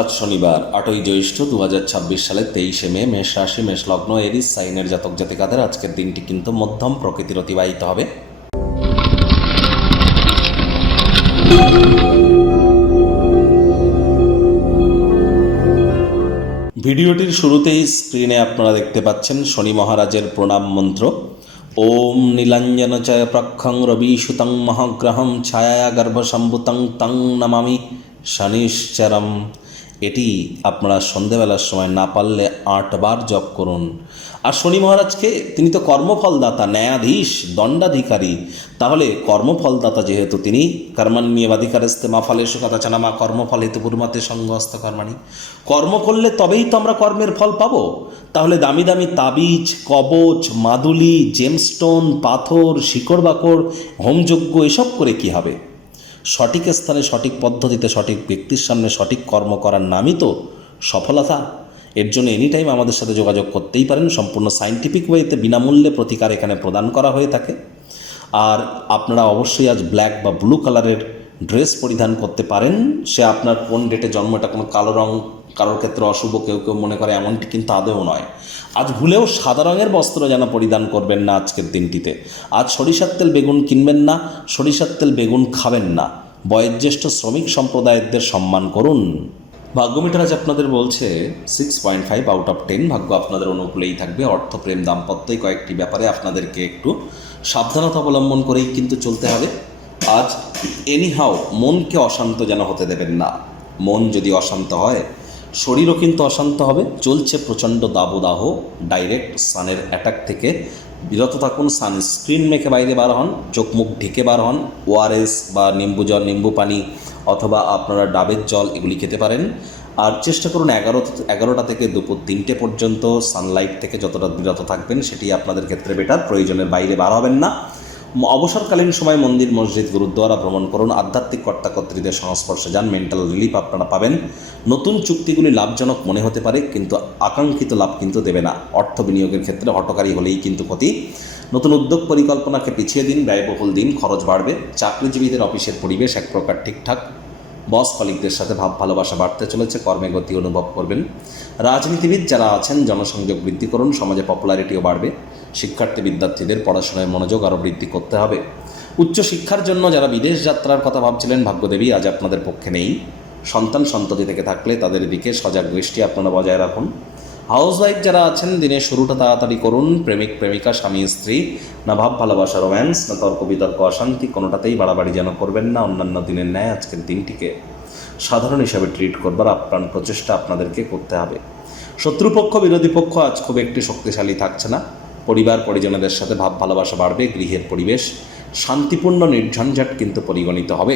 আজ শনিবার 8ই জ্যৈষ্ঠ 2026 সালের 23শে মে। মেষ রাশি, মেষ লগ্ন, এরিস সাইনের জাতক জাতিকাদের আজকের দিনটি কিন্তু মধ্যম প্রকৃতির অতিবাহিত হবে। ভিডিওটির শুরুতেই স্ক্রিনে আপনারা দেখতে পাচ্ছেন শনি মহারাজের প্রণাম মন্ত্র। ওম নীলাঞ্জন চয় প্রক্ষং রবিসুতং মহাগ্রহম ছায়া গর্ভসম্ভুতং তং নমামি শনিশ্চরম। এটি আপনারা সন্ধেবেলার সময় না পারলে 8 বার জপ করুন। আর শনি মহারাজকে, তিনি তো কর্মফলদাতা, ন্যায়াধীশ, দণ্ডাধিকারী। তাহলে কর্মফলদাতা যেহেতু তিনি, কর্মণ্যেবাধিকারস্তে মা ফলেষু কদাচন মা কর্মফল হেতু পূর্মতে সঙ্গস্থ কর্মাণি। কর্ম করলে তবেই তো আমরা কর্মের ফল পাবো। তাহলে দামি দামি তাবিজ, কবচ, মাদুলি, জেমস্টোন, পাথর, শিকড় বাকড়, হোমযজ্ঞ এসব করে কি হবে? সঠিক স্থানে, সঠিক পদ্ধতিতে, সঠিক ব্যক্তির সামনে সঠিক কর্ম করার নামই তো সফলতা। এর জন্য এনি টাইম আমাদের সাথে যোগাযোগ করতেই পারেন। সম্পূর্ণ সায়েন্টিফিক ওয়েতে বিনামূল্যে প্রতিকার এখানে প্রদান করা হয়ে থাকে। আর আপনারা অবশ্যই আজ ব্ল্যাক বা ব্লু কালারের ড্রেস পরিধান করতে পারেন। সে আপনার কোন ডেটে জন্ম, এটা কোনো কালো রং কারোর ক্ষেত্রে অশুভ কেউ কেউ মনে করে, এমনটি কিন্তু আদৌ নয়। আজ ভুলেও সাদা রঙের বস্ত্র যেন পরিধান করবেন না আজকের দিনটিতে। আজ সরিষার তেল বেগুন কিনবেন না, সরিষার তেল বেগুন খাবেন না। বয়োজ্যেষ্ঠ শ্রমিক সম্প্রদায়দের সম্মান করুন। ভাগ্যমিটার আজ আপনাদের বলছে 6.5 আউট অফ 10। ভাগ্য আপনাদের অনুকূলেই থাকবে। অর্থ, প্রেম, দাম্পত্য কয়েকটি ব্যাপারে আপনাদেরকে একটু সাবধানতা অবলম্বন করেই কিন্তু চলতে হবে। আজ এনিহাও মনকে অশান্ত যেন হতে দেবেন না। মন যদি অশান্ত হয়, শরীরও কিন্তু অশান্ত হবে। চলছে প্রচণ্ড দাবদাহ, ডাইরেক্ট সানের অ্যাটাক থেকে বিরত থাকুন। সানস্ক্রিন মেখে বাইরে বার হন, চোখ মুখ ঢেকে বার হন। ওআরএস বা নিম্বু জল, নিম্বু পানি অথবা আপনারা ডাবের জল এগুলি খেতে পারেন। আর চেষ্টা করুন 11টা থেকে দুপুর 3টে পর্যন্ত সানলাইট থেকে যতটা বিরত থাকবেন সেটি আপনাদের ক্ষেত্রে বেটার। প্রয়োজনের বাইরে বার হবেন না। অবসরকালীন সময় মন্দির, মসজিদ, গুরুদ্বারা ভ্রমণ করুন। আধ্যাত্মিক কর্তাকর্ত্রীদের সংস্পর্শে যান, মেন্টাল রিলিফ আপনারা পাবেন। নতুন চুক্তিগুলি লাভজনক মনে হতে পারে, কিন্তু আকাঙ্ক্ষিত লাভ কিন্তু দেবে না। অর্থ বিনিয়োগের ক্ষেত্রে হঠকারী হলেই কিন্তু ক্ষতি। নতুন উদ্যোগ পরিকল্পনাকে পিছিয়ে দিন, ব্যয়বহুল দিন, খরচ বাড়বে। চাকরিজীবীদের অফিসের পরিবেশ এক প্রকার ঠিকঠাক। বস কলিগদের সাথে ভাব ভালোবাসা বাড়তে চলেছে, কর্মে গতি অনুভব করবেন। রাজনীতিবিদ যারা আছেন, জনসংযোগ বৃদ্ধি করুন, সমাজে পপুলারিটিও বাড়বে। শিক্ষার্থী বিদ্যার্থীদের পড়াশোনায় মনোযোগ আরও বৃদ্ধি করতে হবে। উচ্চশিক্ষার জন্য যারা বিদেশ যাত্রার কথা ভাবছিলেন, ভাগ্যদেবী আজ আপনাদের পক্ষে নেই। সন্তান সন্ততি থেকে থাকলে তাদের দিকে সজাগ দৃষ্টি আপনারা বজায় রাখুন। হাউসওয়াইফ যারা আছেন, দিনের শুরুটা তাড়াতাড়ি করুন। প্রেমিক প্রেমিকা, স্বামী স্ত্রী, না ভাব ভালোবাসা রোম্যান্স, না তর্ক বিতর্ক অশান্তি, কোনোটাতেই বাড়াবাড়ি যেন করবেন না। অন্যান্য দিনের ন্যায় আজকের দিনটিকে সাধারণ হিসাবে ট্রিট করবার আপ্রাণ প্রচেষ্টা আপনাদেরকে করতে হবে। শত্রুপক্ষ, বিরোধী পক্ষ আজ খুব একটি শক্তিশালী থাকছে না। পরিবার পরিজনদের সাথে ভাব ভালোবাসা বাড়বে। গৃহের পরিবেশ শান্তিপূর্ণ, নির্ঝঞ্ঝাট কিন্তু পরিগণিত হবে।